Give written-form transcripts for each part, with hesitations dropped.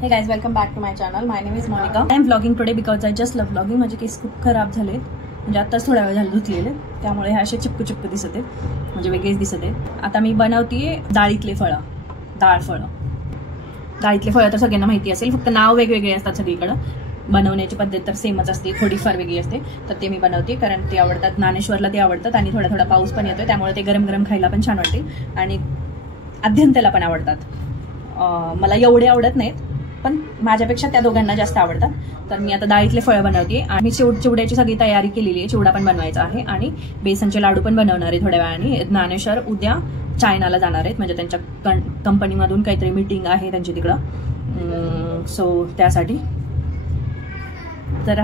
Hey guys, welcome back to my channel. My name is Monica. I am vlogging today because I just love vlogging. माझे केस खूप खराब झाले, म्हणजे आताच थोड्या वेळ झाला धुतलेले, त्यामुळे हे असे चिपकू चिपकू दिसत आहेत, म्हणजे वेगळेच दिसत आहेत. आता मी बनवतीये डाळीतले फळं, डाळ फळं. डाळीतले फळं तर सगळ्यांना माहिती असेल, फक्त नाव वेगवेगळे असतात सगळीकडे. बनवण्याची पद्धत तर सेमच असते, थोडीफार वेगळी असते. तर ते मी बनवते कारण ते आवडतात, ज्ञानेश्वरला ते आवडतात आणि थोडा थोडा पाऊस पण येतोय, त्यामुळे ते गरम गरम खायला पण छान वाटते आणि अध्यंताला पण आवडतात. मला एवढे आवडत नाहीत, पण माझ्यापेक्षा त्या दोघांना जास्त आवडतात. तर मी आता डाळीतले फळं बनवते आणि चिवड्याची सगळी तयारी केलेली आहे. चिवडा पण बनवायचा आहे आणि बेसनचे लाडू पण बनवणार आहे थोड्या वेळाने. ज्ञानेश्वर उद्या चायनाला जाणार आहेत, म्हणजे त्यांच्या कंपनीमधून काहीतरी मीटिंग आहे त्यांची तिकडं, सो त्यासाठी. तर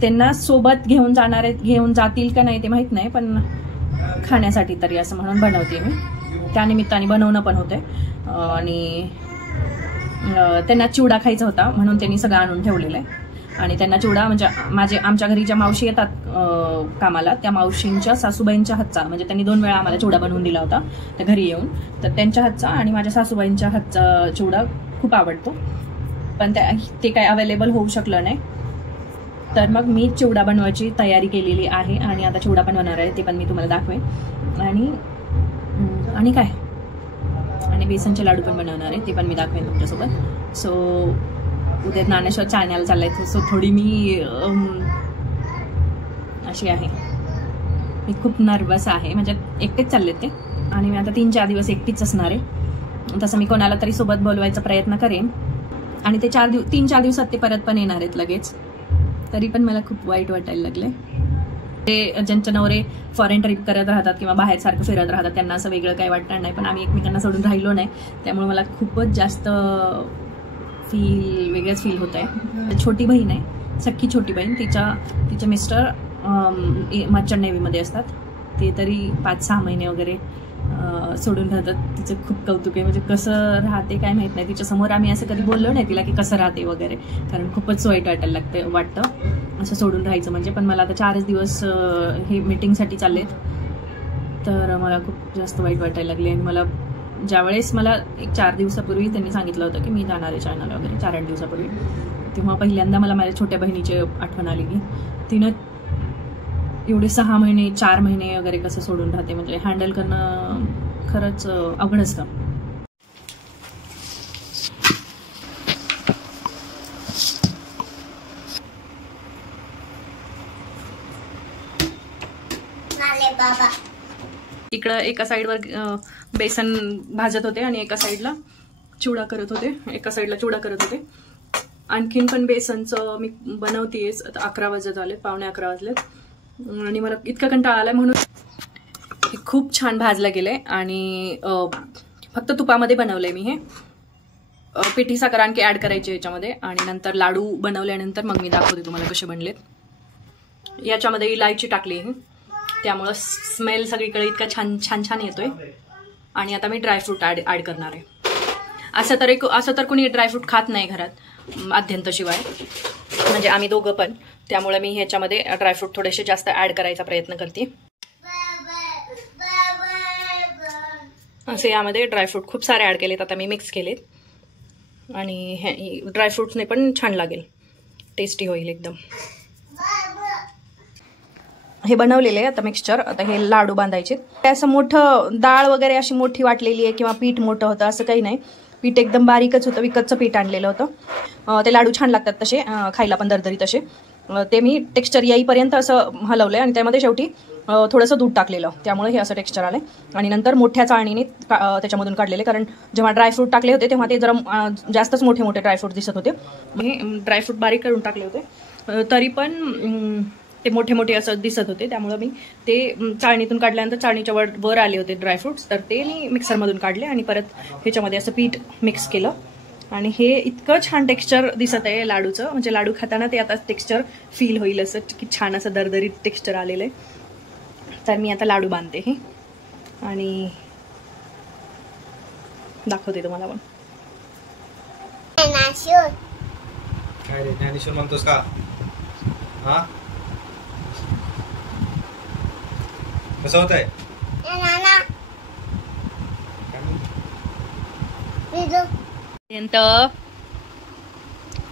त्यांना सोबत घेऊन जाणार आहेत, घेऊन जातील का नाही ते माहित नाही, पण खाण्यासाठी तरी असं म्हणून बनवते मी. त्यानिमित्ताने बनवणं पण होते आणि त्यांना चिवडा खायचा होता म्हणून त्यांनी सगळं आणून ठेवलेलं आहे. आणि त्यांना चिवडा म्हणजे आमच्या घरी ज्या मावशी येतात कामाला, त्या मावशींच्या सासूबाईंच्या हातचा, म्हणजे त्यांनी 2 वेळा आम्हाला चिवडा बनवून दिला होता त्या घरी येऊन. तर त्यांच्या हातचा आणि माझ्या सासूबाईंच्या हातचा चिवडा खूप आवडतो, पण ते काय अवेलेबल होऊ शकलं नाही. तर मग मी चिवडा बनवायची तयारी केलेली आहे आणि आता चिवडा पण बनवणार आहे, ते पण मी तुम्हाला दाखवेन. आणि काय, आणि बेसनचे लाडू पण बनवणार आहे, ते पण मी दाखवेन तुमच्यासोबत. सो उद्या ज्ञानेश्वर चायनाला चाललाय, सो थोडी मी अशी आहे, मी खूप नर्वस आहे, म्हणजे एकटेच चालले ते आणि मी आता 3-4 दिवस एकटीच असणार आहे. तसं मी कोणाला तरी सोबत बोलवायचा प्रयत्न करेन आणि ते 3-4 दिवसात ते परत पण येणार आहेत लगेच. तरी पण मला खूप वाईट वाटायला लागले. ते ज्यांच्या नवरे फॉरेन ट्रिप करत राहतात किंवा बाहेर सारखं फिरत राहतात त्यांना असं वेगळं काही वाटणार नाही, पण आम्ही एकमेकांना सोडून राहिलो नाही, त्यामुळे मला खूपच जास्त वेगळंच फील होत आहे. छोटी बहीण आहे, सख्खी छोटी बहीण, तिचे मिस्टर मर्चंट नेव्हीमध्ये असतात. ते तरी 5-6 महिने वगैरे सोडून राहतात. तिचं खूप कौतुक आहे, म्हणजे कसं राहते काय माहित नाही. तिच्यासमोर आम्ही असं कधी बोललो नाही तिला की कसं राहते वगैरे, कारण खूपच वाईट वाटायला वाटतं असं सोडून राहायचं म्हणजे. पण मला आता 4 दिवस हे मीटिंगसाठी चाललेत, तर मला खूप जास्त वाईट वाटायला लागले. आणि मला ज्यावेळेस मला 4 दिवसापूर्वी त्यांनी सांगितलं होतं की मी जाणार आहे चायनाला वगैरे, 4-8 दिवसापूर्वी, तेव्हा पहिल्यांदा मला माझ्या छोट्या बहिणीची आठवण आली की तिनं एवढे 6 महिने 4 महिने वगैरे कसं सोडून राहते, म्हणजे हँडल करणं खरंच अवघड असतं. इकडं एका साईडवर बेसन भाजत होते आणि एका साईडला चिवडा करत होते, आणखीन पण बेसनचं मी बनवतेच. आता 11 वाजत आले, 11:15 वाजलेत आणि मला इतका कंटाळा आलाय म्हणून हे खूप छान भाजलं गेलंय आणि फक्त तुपामध्ये बनवलंय मी. हे पिठी साखर आणखी ऍड करायची याच्यामध्ये आणि नंतर लाडू बनवल्यानंतर मग मी दाखवते तुम्हाला कसे बनलेत. याच्यामध्ये इलायची टाकली आहे, त्यामुळं स्मेल सगळीकडे इतका छान येतोय. आणि आता मी ड्रायफ्रूट ऍड करणार आहे. असं तर कोणी ड्रायफ्रूट खात नाही घरात अध्यंताशिवाय, म्हणजे आम्ही दोघं पण, त्यामुळे मी ह्याच्यामध्ये ड्रायफ्रूट थोडेसे जास्त ऍड करायचा प्रयत्न करते. असे यामध्ये ड्रायफ्रूट खूप सारे ऍड केलेत, आता मी मिक्स केलेत आणि हे ड्रायफ्रूट्सने पण छान लागेल, टेस्टी होईल एकदम. हे बनवलेले आहे आता मिक्सचर. आता हे लाडू बांधायचे. असं मोठं डाळ वगैरे अशी मोठी वाटलेली आहे किंवा पीठ मोठं होतं असं काही नाही, पीठ एकदम बारीकच होतं, विकतचं पीठ आणलेलं होतं. ते लाडू छान लागतात तसे, खायला पण दरदरी तसे. ते मी टेक्स्चर येईपर्यंत असं हलवलंय आणि त्यामध्ये शेवटी थोडंसं दूध टाकलेलं, त्यामुळे हे असं टेक्स्चर आलंय. आणि नंतर मोठ्या चाळणीने त्याच्यामधून काढलेले, कारण जेव्हा ड्रायफ्रूट टाकले होते तेव्हा ते जरा जास्तच मोठे ड्रायफ्रूट दिसत होते. हे ड्रायफ्रूट बारीक करून टाकले होते, तरी पण ते मोठे असं दिसत होते, त्यामुळे मी ते चाळणीतून काढल्यानंतर चाळणीच्या वर आले होते ड्रायफ्रुट्स, तर ते मी मिक्सरमधून काढले आणि परत ह्याच्यामध्ये असं पीठ मिक्स केलं. आणि हे इतकं छान टेक्स्चर दिसत आहे लाडूचं, म्हणजे लाडू खाताना ते आता टेक्स्चर फील होईल असं की छान असं दरदरीत टेक्स्चर आलेलं आहे. तर मी आता लाडू बांधते हे आणि दाखवते तुम्हाला पण. ज्ञानेश्वर म्हणतोस का? हा, कसं होत आहे?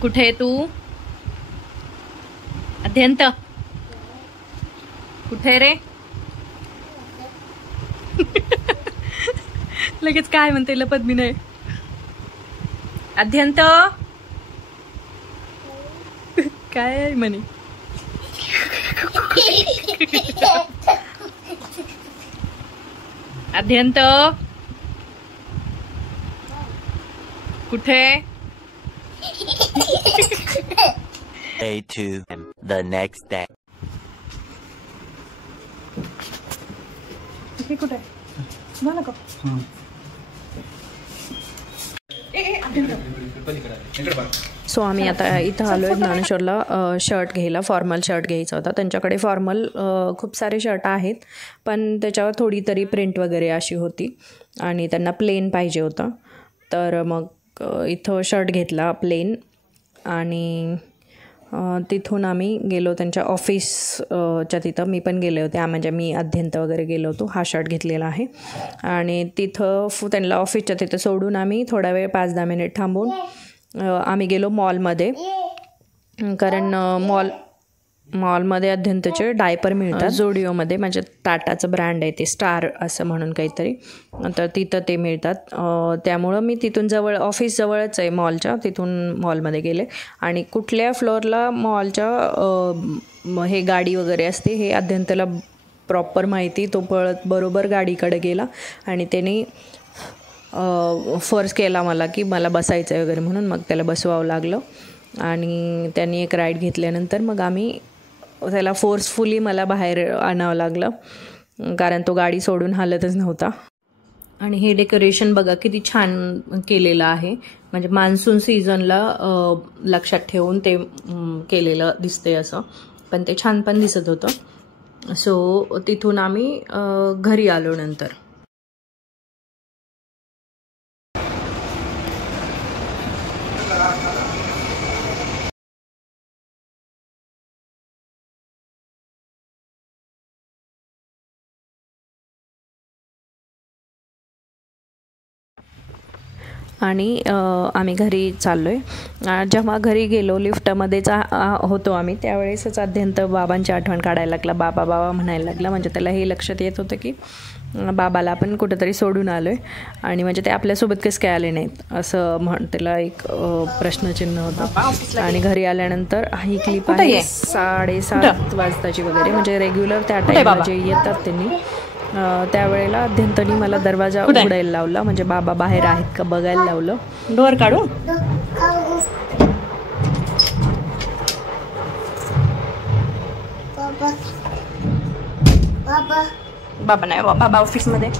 कुठे आहे तू? अध्यंत कुठे रे? लगेच काय म्हणते लपत मी नाही. अध्यंत काय आहे म्हणे? अध्यंत कुठे? Day 2, the next day. हे कुठे झालं का? सो आम्ही आता इथं आलोय ज्ञानेश्वरला शर्ट घ्यायला. फॉर्मल शर्ट घ्यायचा होता. त्यांच्याकडे फॉर्मल खूप सारे शर्ट आहेत, पण त्याच्यावर थोडी तरी प्रिंट वगैरे अशी होती आणि त्यांना प्लेन पाहिजे होतं. तर मग इथं शर्ट घेतला प्लेन आणि तिथून आम्ही गेलो त्यांच्या ऑफिसच्या तिथं. मी पण गेले होते, म्हणजे मी अध्यंत वगैरे गेलो होतो. हा शर्ट घेतलेला आहे आणि तिथं त्यांना ऑफिसच्या तिथं सोडून आम्ही थोडा वेळ 5-10 मिनिट थांबून आम्ही गेलो मॉलमध्ये. कारण मॉलमध्ये अध्यंतचे डायपर मिळतात. झोडिओमध्ये म्हणजे टाटाचं ब्रँड आहे ते, स्टार असं म्हणून काहीतरी, तर तिथं ते मिळतात. त्यामुळं मी तिथून जवळ, ऑफिस जवळच आहे मॉलच्या, तिथून मॉलमध्ये गेले. आणि कुठल्या फ्लोअरला मॉलच्या हे गाडी वगैरे असते हे अध्यंतला प्रॉपर माहिती. तो पळत बरोबर गाडीकडे गेला आणि त्याने फोर्स केला मला की मला बसायचं आहे वगैरे म्हणून. मग त्याला बसवावं लागलं आणि त्यांनी एक राईड घेतल्यानंतर मग आम्ही त्याला फोर्सफुली मला बाहेर आणावं लागलं, कारण तो गाडी सोडून हालतच नव्हता. आणि हे डेकोरेशन बघा किती छान केलेलं आहे, म्हणजे मान्सून सीझनला लक्षात ठेवून ते केलेलं दिसतंय असं, पण ते छान पण दिसत होतं. सो तिथून आम्ही घरी आलो नंतर. आणि आम्ही घरी चाललो आहे. जेव्हा घरी गेलो लिफ्टमध्येच होतो आम्ही, त्यावेळेसच अध्यंत बाबांची आठवण काढायला लागला. बाबा बाबा म्हणायला लागला. म्हणजे त्याला हे लक्षात येत होतं की बाबाला आपण कुठंतरी सोडून आलो आहे आणि म्हणजे ते आपल्यासोबत कसं काय आले नाहीत असं त्याला एक प्रश्नचिन्ह होतं. आणि घरी आल्यानंतर ही क्लिप आहे 7:30 वाजताची वगैरे, म्हणजे रेग्युलर त्या टाईमला जे येतात त्यांनी त्यावेळेला अध्यंतनी मला दरवाजा उघडायला लावला, म्हणजे बाबा बाहेर आहेत का बघायला लावलं. डोअर काढू? बाबा नाही, बाबा ऑफिसमध्ये.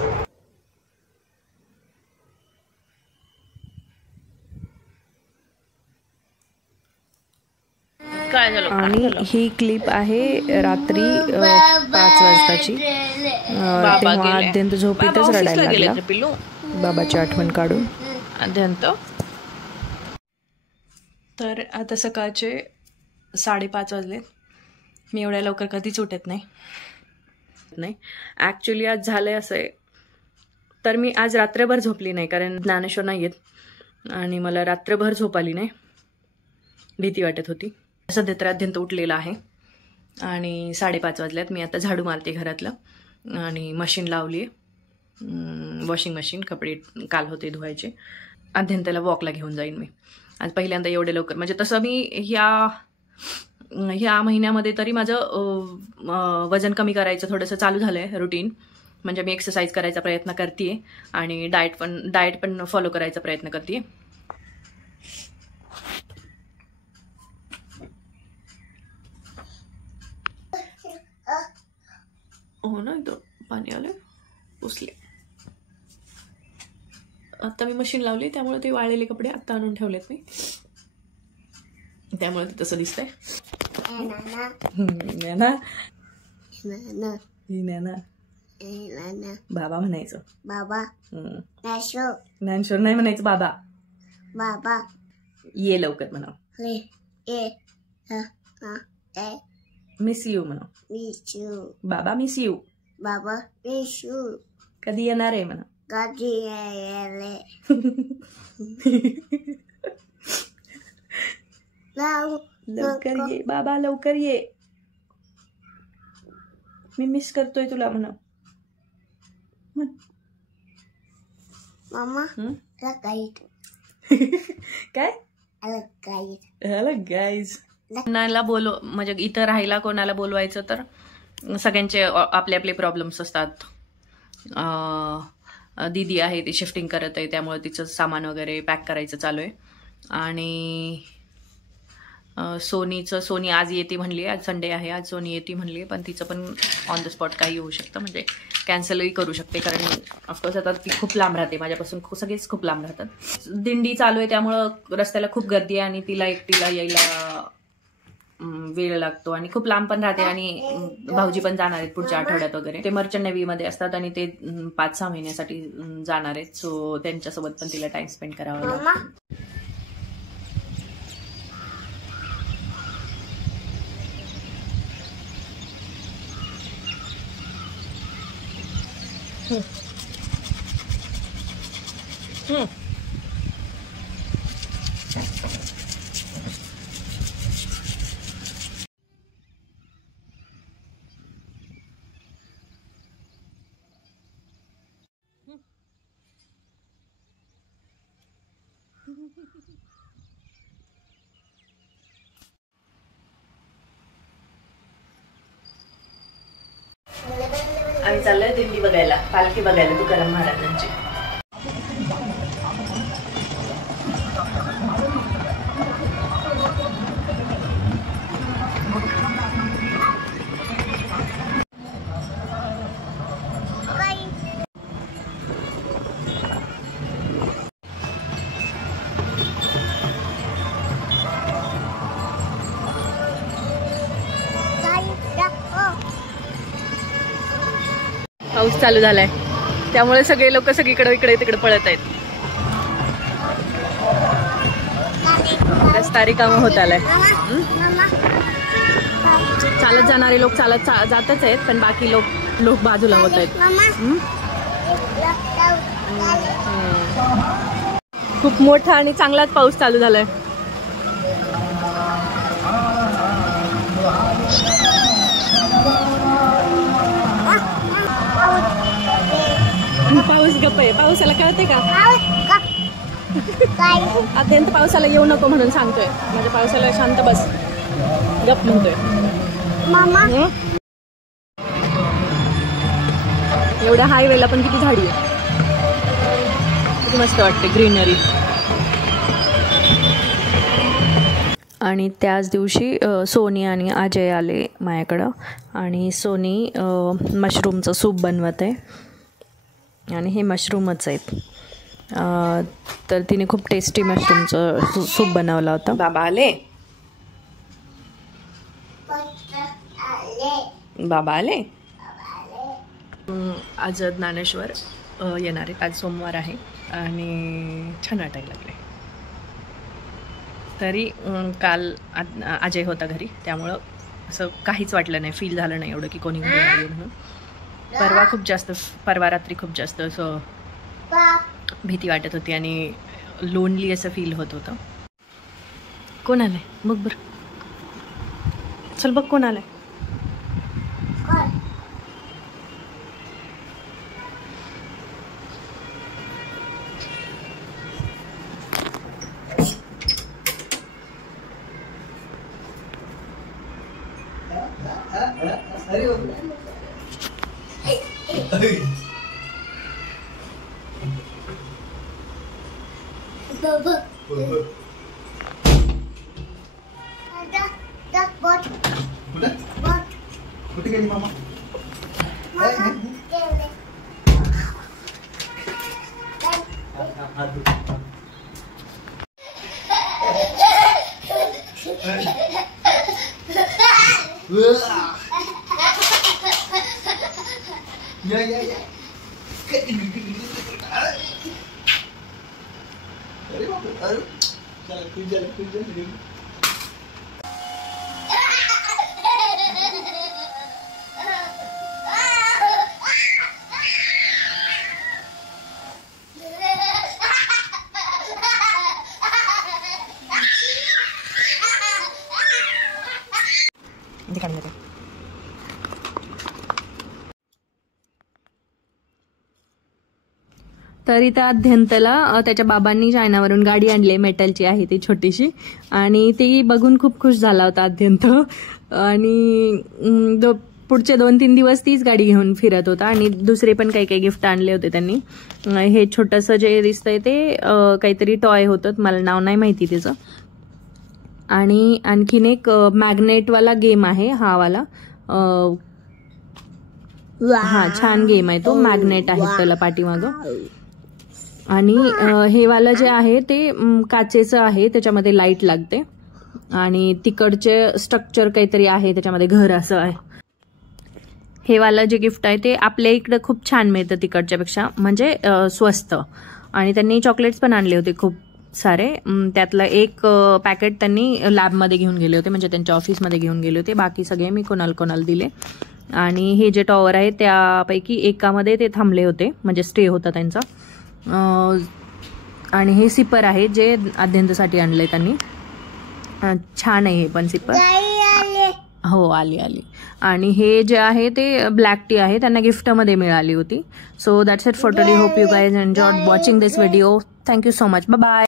आणि ही क्लिप आहे रात्री 5 वाजताची. तेव्हा अत्यंत झोपेतच रडायला लागला बाबाची आठवण काढून. अत्यंत तर आता सकाळचे 5:30 वाजले. मी एवढ्या लवकर कधीच उठत नाही. ॲक्च्युली आज झालंय असं आहे, तर मी आज रात्रभर झोपली नाही, कारण ज्ञानेश्वर नाही येत आणि मला रात्रभर झोप आली नाही, भीती वाटत होती. सध्या तर अत्यंत उठलेला आहे आणि 5:30 वाजल्यात. मी आता झाडू मारते घरातलं आणि मशीन लावली आहे, वॉशिंग मशीन. कपडे काल होते धुवायचे. अध्यंताला वॉकला घेऊन जाईन मी आज पहिल्यांदा एवढे लवकर. म्हणजे तसं मी ह्या महिन्यामध्ये तरी माझं वजन कमी करायचं थोडंसं चालू झालं आहे रुटीन. म्हणजे मी एक्सरसाइज करायचा प्रयत्न करते आणि डाएट पण फॉलो करायचा प्रयत्न करते. हो ना, इथं पाणी आलं, पुसले. आता मी मशीन लावली त्यामुळे ते वाळलेले कपडे आत्ता आणून ठेवलेत मी, त्यामुळे ते तसं दिसतंय. बाबा म्हणायचं. बाबा ज्ञानेश्वर नाही म्हणायचं, बाबा. बाबा ये लवकर म्हणा. मिस यू म्हणा. मिस यू बाबा. मिस यू बाबा. मिस यू कधी येणार आहे म्हणा. कधी येणार. लवकर ये बाबा, लवकर ये, मी मिस करतोय तुला म्हणा. मामा काय हॅलो गाईज. कोणाला म्हणजे इथं राहायला कोणाला बोलवायचं तर सगळ्यांचे आपले आपले प्रॉब्लेम्स असतात. दीदी आहे ती शिफ्टिंग करत आहे, त्यामुळे तिचं सामान वगैरे पॅक करायचं चालू आहे. आणि सोनी आज येते म्हणली, आज संडे आहे, आज सोनी येते म्हणली, पण तिचं पण ऑन द स्पॉट काही होऊ शकतं, म्हणजे कॅन्सलही करू शकते, कारण ऑफकोर्स आता ती खूप लांब राहते माझ्यापासून, सगळेच खूप लांब राहतात. दिंडी चालू आहे त्यामुळं रस्त्याला खूप गर्दी आहे आणि तिला एकटीला यायला वेळ लागतो आणि खूप लांब पण राहते. आणि भाऊजी पण जाणार आहेत पुढच्या आठवड्यात वगैरे, ते मर्चंट नेव्हीमध्ये असतात आणि ते 5-6 महिन्यासाठी जाणार आहेत, सो त्यांच्यासोबत पण तिला टाइम स्पेंड करावा लागतो. आम्ही चाललोय दिंडी बघायला, पालखी बघायला तुकाराम महाराजांची. पाऊस चालू झालाय त्यामुळे सगळे लोक सगळीकडे इकडे तिकडे पळत आहेत. रस्ता रिकामा होत आलाय. चालत जाणारे लोक चालत जातच आहेत, पण बाकी लोक बाजूला होत आहेत. खूप मोठा आणि चांगलाच पाऊस चालू झालाय. पाऊस गप्प आहे, पावसाला कळते का? अत्यंत पावसाला येऊ नको म्हणून सांगतोय, माझ्या पावसाला शांत बस गप म्हणतोय. एवढ्या हायवेला पण किती झाडी आहे, किती मस्त वाटते ग्रीनरी. आणि त्याच दिवशी सोनी आणि अजय आले माझ्याकडं, आणि सोनी मशरूमचं सूप बनवत आहे, आणि हे मशरूमच आहेत. तर तिने खूप टेस्टी मशरूमचं सूप बनवला होता. बाबा आले, बाबा आले. आज ज्ञानेश्वर येणार आहेत, आज सोमवार आहे आणि छान वाटायला लागले. तरी काल अजय होता घरी, त्यामुळं असं काहीच वाटलं नाही, फील झालं नाही एवढं की कोणी घरी नाही म्हणून. परवा रात्री खूप जास्त असं भीती वाटत होती आणि लोनली असं फील होत होतं. कोण आलंय बघ बरं, चल बघ कोण आलंय. कुठे गेली मामा? या अरे बाबा, अरे चला तुझ्या ते काढून घेते. तर इथं आद्यंतला त्याच्या बाबांनी चायनावरून गाडी आणली, मेटलची आहे ती छोटीशी, आणि ती बघून खूप खुश झाला होता आद्यंत. आणि पुढचे 2-3 दिवस तीच गाडी घेऊन फिरत होता. आणि दुसरे पण काही काही गिफ्ट आणले होते त्यांनी. हे छोटंसं जे दिसतंय ते काहीतरी टॉय होतं, मला नाव नाही माहिती त्याचं. आणि आणखीन एक मॅग्नेटवाला गेम आहे हा वाला. हा छान गेम आहे तो, मॅग्नेट आहे त्याला पाठीमागं. आणि हे वाला जे आहे ते काचेचं आहे, त्याच्यामध्ये लाईट लागते. आणि तिकडचे स्ट्रक्चर काहीतरी आहे, त्याच्यामध्ये घर असं आहे. हे वाला जे गिफ्ट आहे ते आपल्या इकडं खूप छान मिळतं तिकडच्यापेक्षा, म्हणजे स्वस्त. आणि त्यांनी चॉकलेट्स पण आणले होते खूप सारे. त्यातलं एक पॅकेट त्यांनी लॅबमध्ये घेऊन गेले होते, म्हणजे त्यांच्या ऑफिसमध्ये घेऊन गेले होते. बाकी सगळे मी कोणाला दिले. आणि हे जे टॉवर आहे त्यापैकी एकामध्ये ते थांबले होते, म्हणजे स्टे होता त्यांचा. आणि हे सिपर आहे जे आद्यंतसाठी आणलंय त्यांनी. छान आहे हे पण सिपर. हो आली. आणि हे जे आहे ते ब्लॅक टी आहे, त्यांना गिफ्टमध्ये मिळाली होती. So that's it for today. Hope you guys enjoyed watching this video. Thank you so much. Bye bye.